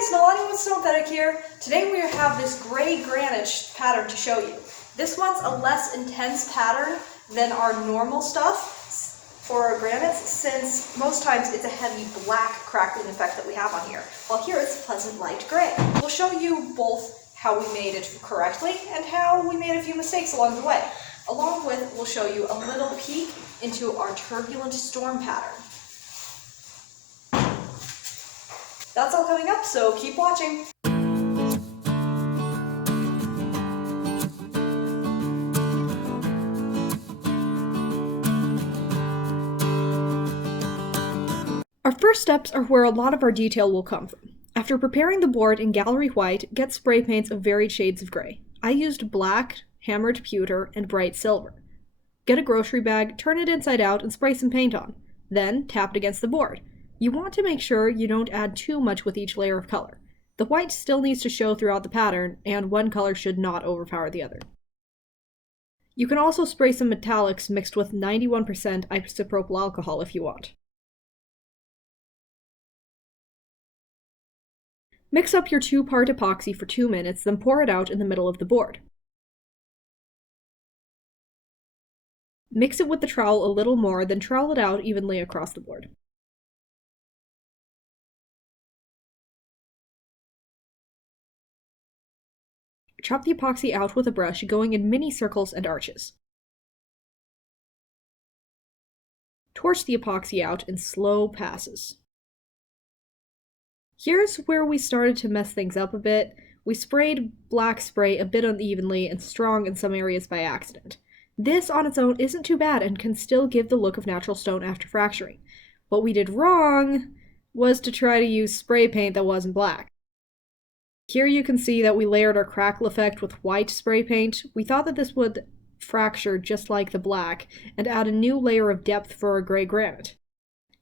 Hey guys, Stonethetic here. Today we have this Grey Granite pattern to show you. This one's a less intense pattern than our normal stuff for our granites, since most times it's a heavy black crackling effect that we have on here, while here it's pleasant light gray. We'll show you both how we made it correctly and how we made a few mistakes along the way. Along with, we'll show you a little peek into our turbulent storm pattern. That's all coming up, so keep watching. Our first steps are where a lot of our detail will come from. After preparing the board in gallery white, get spray paints of varied shades of gray. I used black, hammered pewter, and bright silver. Get a grocery bag, turn it inside out, and spray some paint on. Then tap it against the board. You want to make sure you don't add too much with each layer of color. The white still needs to show throughout the pattern, and one color should not overpower the other. You can also spray some metallics mixed with 91% isopropyl alcohol if you want. Mix up your 2-part epoxy for 2 minutes, then pour it out in the middle of the board. Mix it with the trowel a little more, then trowel it out evenly across the board. Chop the epoxy out with a brush, going in mini circles and arches. Torch the epoxy out in slow passes. Here's where we started to mess things up a bit. We sprayed black spray a bit unevenly and strong in some areas by accident. This on its own isn't too bad and can still give the look of natural stone after fracturing. What we did wrong was to try to use spray paint that wasn't black. Here you can see that we layered our crackle effect with white spray paint. We thought that this would fracture just like the black and add a new layer of depth for our gray granite.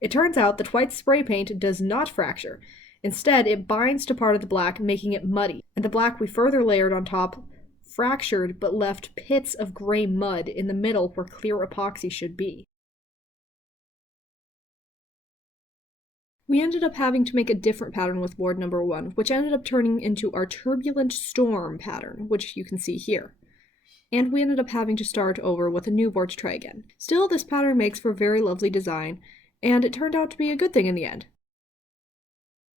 It turns out that white spray paint does not fracture. Instead, it binds to part of the black, making it muddy, and the black we further layered on top fractured but left pits of gray mud in the middle where clear epoxy should be. We ended up having to make a different pattern with board number 1, which ended up turning into our turbulent storm pattern, which you can see here. And we ended up having to start over with a new board to try again. Still, this pattern makes for a very lovely design, and it turned out to be a good thing in the end.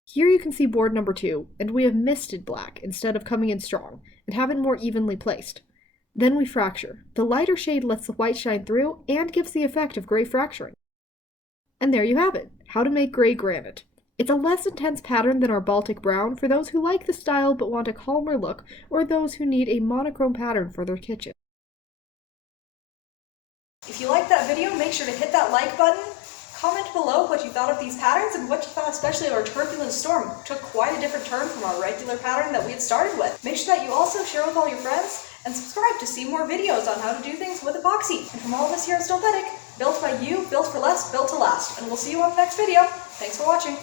Here you can see board number 2, and we have misted black instead of coming in strong, and have it more evenly placed. Then we fracture. The lighter shade lets the white shine through, and gives the effect of gray fracturing. And there you have it, how to make gray granite. It's a less intense pattern than our Baltic brown for those who like the style but want a calmer look, or those who need a monochrome pattern for their kitchen. If you liked that video, make sure to hit that like button. Comment below what you thought of these patterns and what you thought especially of our turbulent storm. It took quite a different turn from our regular pattern that we had started with. Make sure that you also share with all your friends and subscribe to see more videos on how to do things with epoxy. And from all of us here at Stonethetic, built by you, built for less, built to last. And we'll see you on the next video. Thanks for watching.